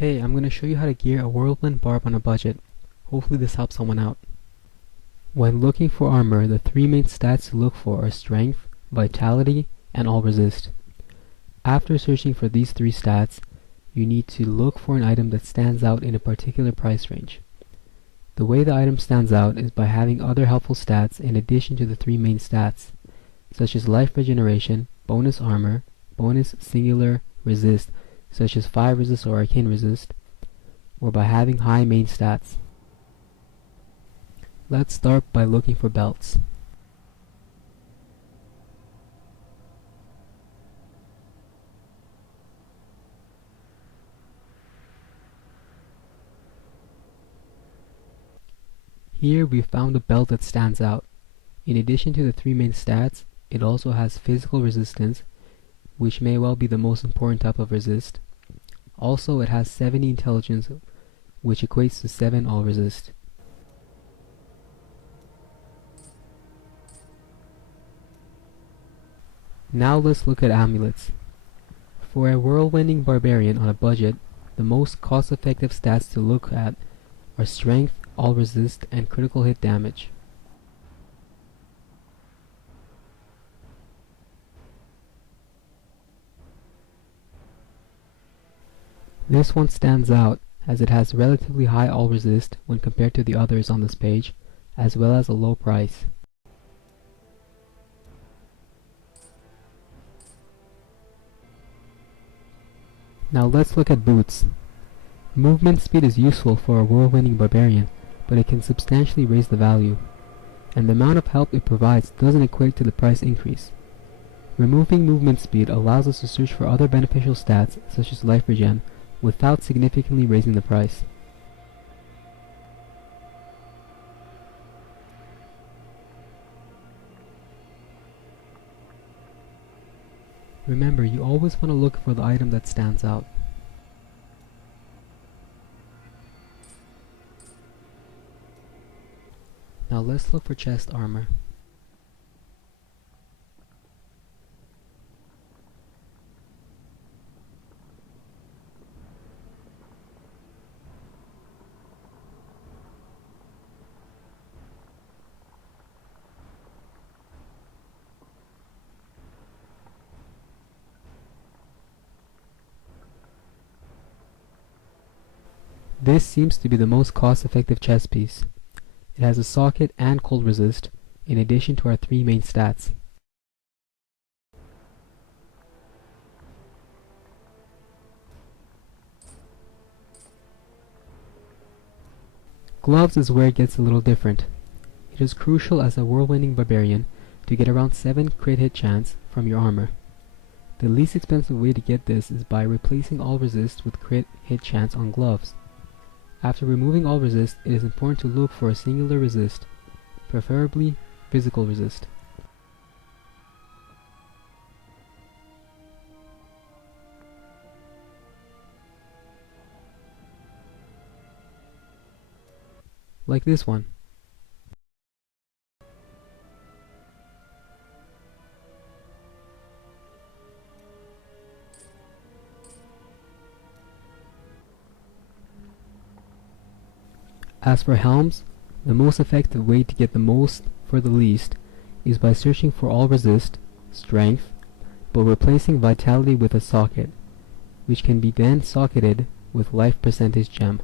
Hey, I'm going to show you how to gear a Whirlwind Barb on a budget. Hopefully this helps someone out. When looking for armor, the three main stats to look for are Strength, Vitality, and All Resist. After searching for these three stats, you need to look for an item that stands out in a particular price range. The way the item stands out is by having other helpful stats in addition to the three main stats, such as life regeneration, bonus armor, bonus singular resist, such as fire resist or arcane resist, or by having high main stats. Let's start by looking for belts. Here we found a belt that stands out. In addition to the three main stats, it also has physical resistance, which may well be the most important type of resist. Also, it has 70 intelligence, which equates to 7 all resist. Now let's look at amulets. For a whirlwinding barbarian on a budget, the most cost-effective stats to look at are Strength, All Resist, and Critical Hit Damage. This one stands out as it has relatively high All Resist when compared to the others on this page, as well as a low price. Now let's look at boots. Movement speed is useful for a whirlwinding barbarian, but it can substantially raise the value, and the amount of help it provides doesn't equate to the price increase. Removing movement speed allows us to search for other beneficial stats, such as life regen, without significantly raising the price. Remember, you always want to look for the item that stands out. Now let's look for chest armor. This seems to be the most cost-effective chest piece. It has a socket and cold resist, in addition to our three main stats. Gloves is where it gets a little different. It is crucial as a whirlwinding barbarian to get around 7 crit hit chance from your armor. The least expensive way to get this is by replacing all resist with crit hit chance on gloves. After removing all resist, it is important to look for a singular resist, preferably physical resist. Like this one. As for helms, the most effective way to get the most for the least is by searching for all resist, strength, but replacing vitality with a socket, which can be then socketed with life percentage gem.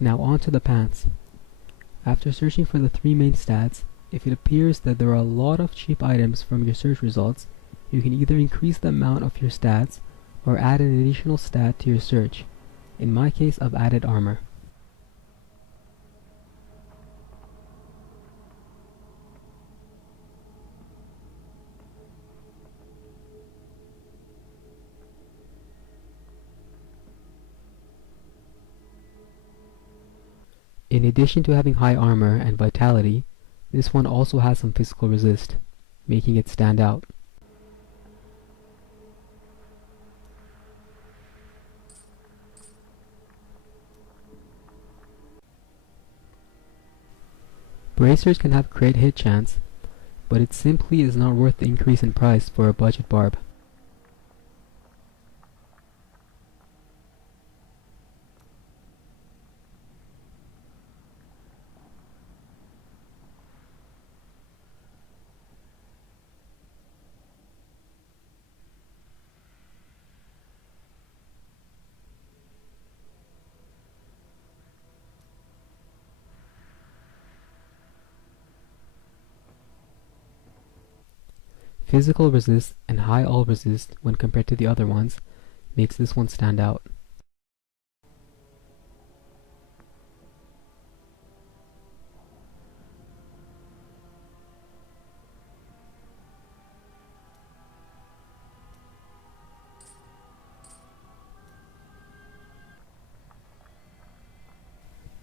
Now on to the pants. After searching for the three main stats, if it appears that there are a lot of cheap items from your search results, you can either increase the amount of your stats or add an additional stat to your search. In my case, I've added armor. In addition to having high armor and vitality, this one also has some physical resist, making it stand out. Bracers can have crit hit chance, but it simply is not worth the increase in price for a budget barb. Physical resist and high all resist when compared to the other ones makes this one stand out.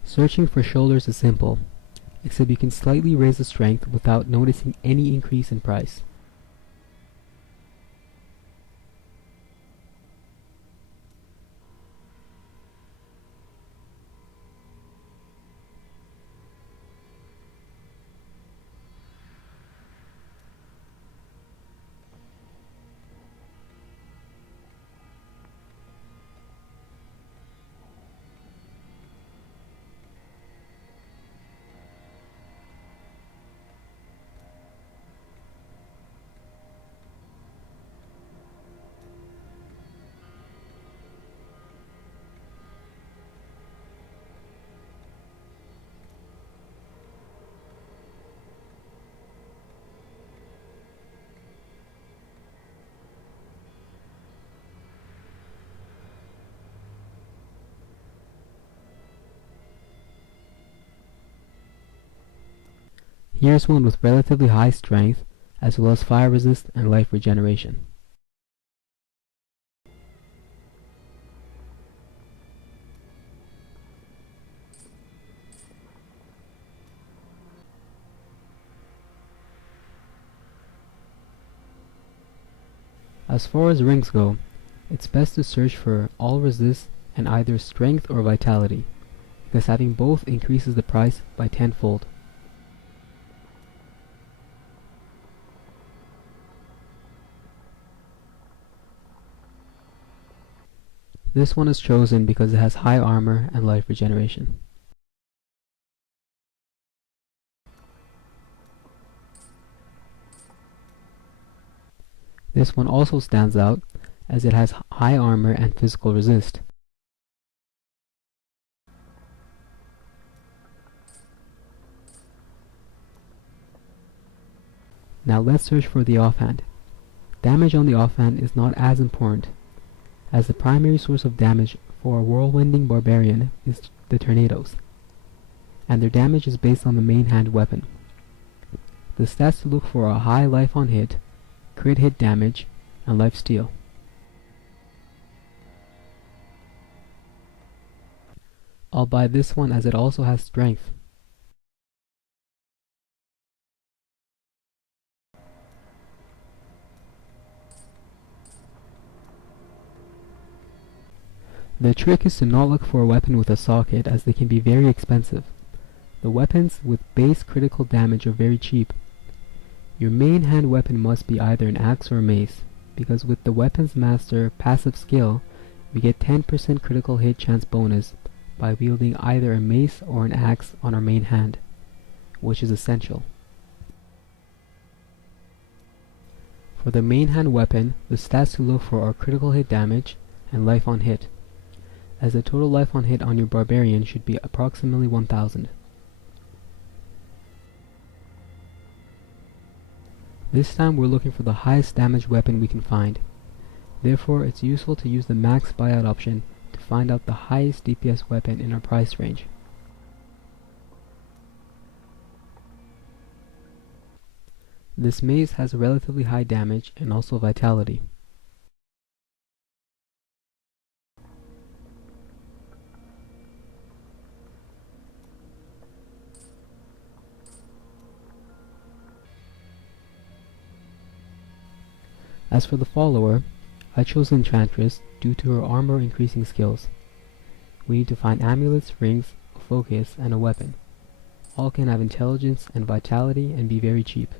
Searching for shoulders is simple, except you can slightly raise the strength without noticing any increase in price. Here's one with relatively high strength, as well as fire resist and life regeneration. As far as rings go, it's best to search for all resist and either strength or vitality, because having both increases the price by tenfold. This one is chosen because it has high armor and life regeneration. This one also stands out as it has high armor and physical resist. Now let's search for the offhand. Damage on the offhand is not as important, as the primary source of damage for a whirlwinding barbarian is the tornadoes, and their damage is based on the main hand weapon. The stats to look for are high life on hit, crit hit damage, and life steal. I'll buy this one as it also has strength. The trick is to not look for a weapon with a socket, as they can be very expensive. The weapons with base critical damage are very cheap. Your main hand weapon must be either an axe or a mace, because with the Weapons Master passive skill, we get 10% critical hit chance bonus by wielding either a mace or an axe on our main hand, which is essential. For the main hand weapon, the stats to look for are critical hit damage and life on hit, as the total life on hit on your barbarian should be approximately 1000. This time we're looking for the highest damage weapon we can find. Therefore, it's useful to use the max buyout option to find out the highest DPS weapon in our price range. This mace has relatively high damage and also vitality. As for the follower, I chose Enchantress due to her armor increasing skills. We need to find amulets, rings, a focus, and a weapon. All can have intelligence and vitality and be very cheap.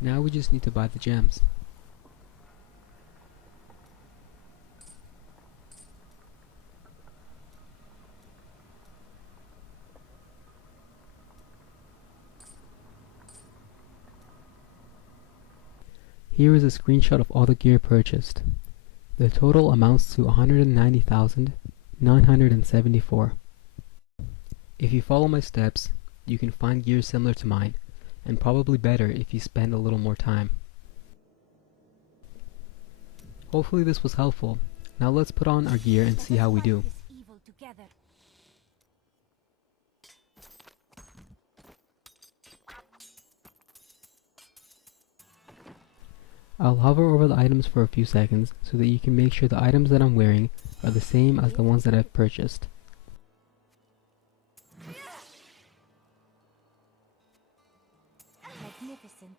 Now we just need to buy the gems. Here is a screenshot of all the gear purchased. The total amounts to 190,974. If you follow my steps, you can find gear similar to mine, and probably better if you spend a little more time. Hopefully this was helpful. Now let's put on our gear and see how we do. I'll hover over the items for a few seconds so that you can make sure the items that I'm wearing are the same as the ones that I've purchased. Magnificent.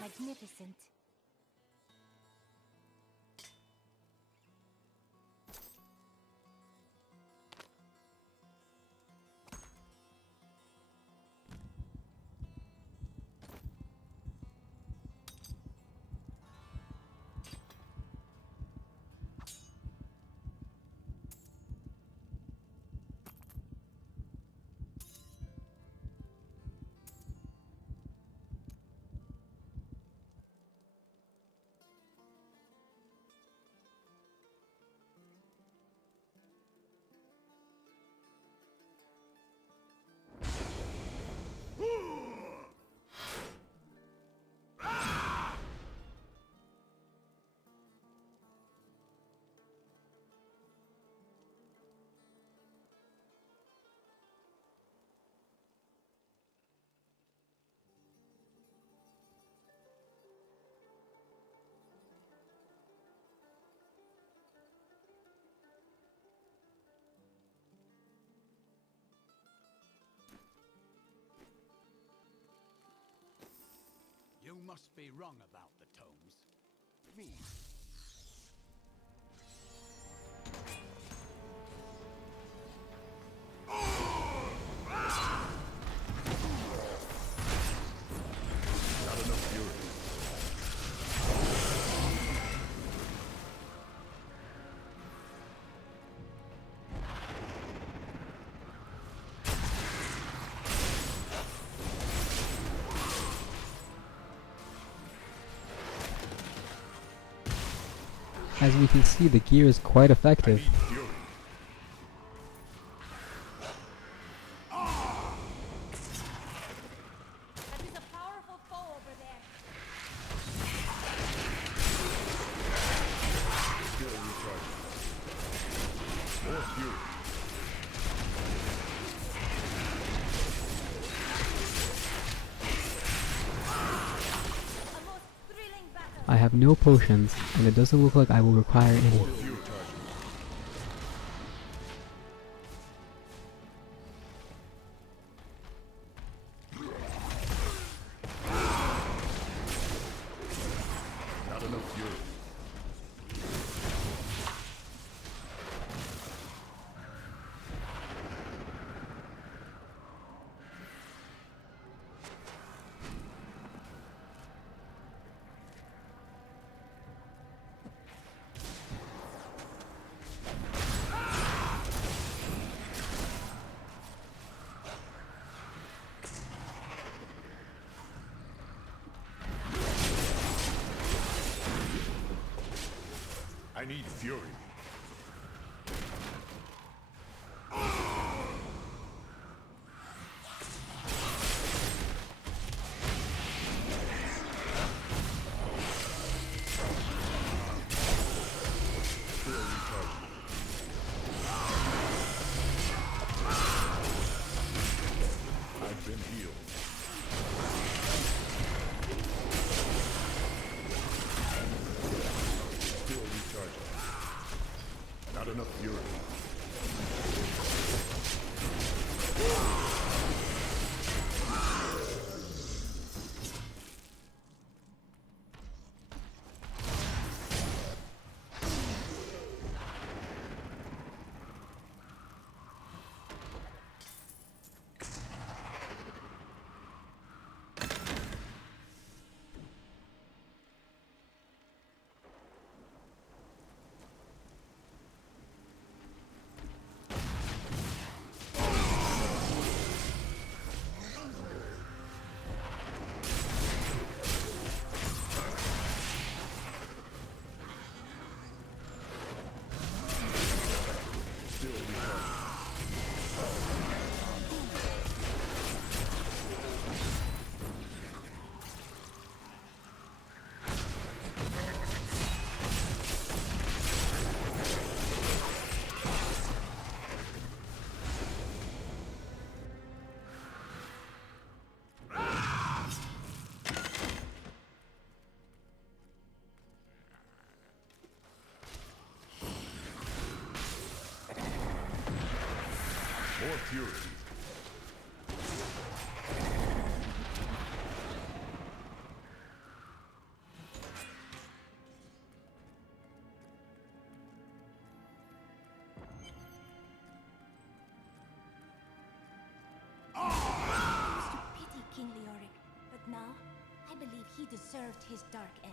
Magnificent. You must be wrong about the tomes. Me. Not enough fury. As we can see, the gear is quite effective. That is a powerful foe over there. Skill recharging. More fury. A most thrilling battle. I have no potions, and it doesn't look like I will require any. More fury charging. need fury. I've been healed. Still recharging. Not enough fury. More fury. I used to pity King Leoric, but now I believe he deserved his dark end.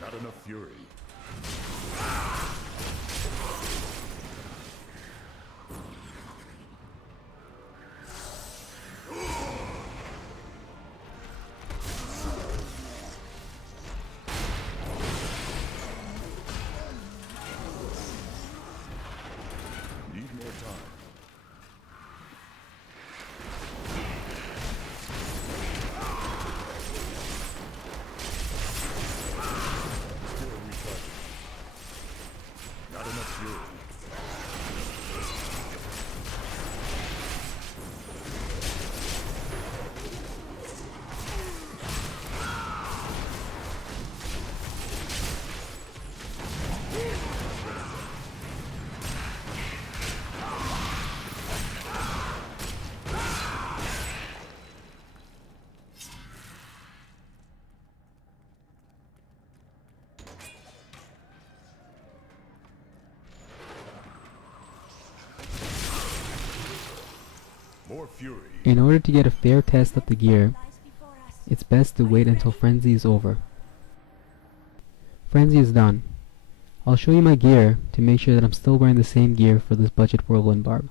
Not enough fury. Need more time. Still recharging. Not enough fury. More fury. In order to get a fair test of the gear, Lies before us. it's best to wait until Frenzy is over. Frenzy is done. I'll show you my gear to make sure that I'm still wearing the same gear for this budget Whirlwind Barb.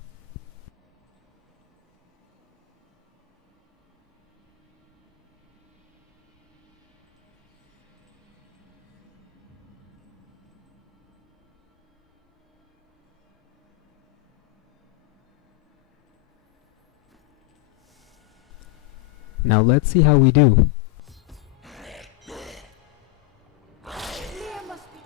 Now let's see how we do. There must be.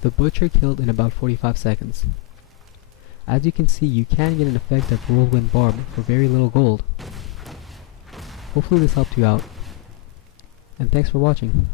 The Butcher killed in about 45 seconds. As you can see, you can get an effective Whirlwind Barb for very little gold. Hopefully this helped you out, and thanks for watching.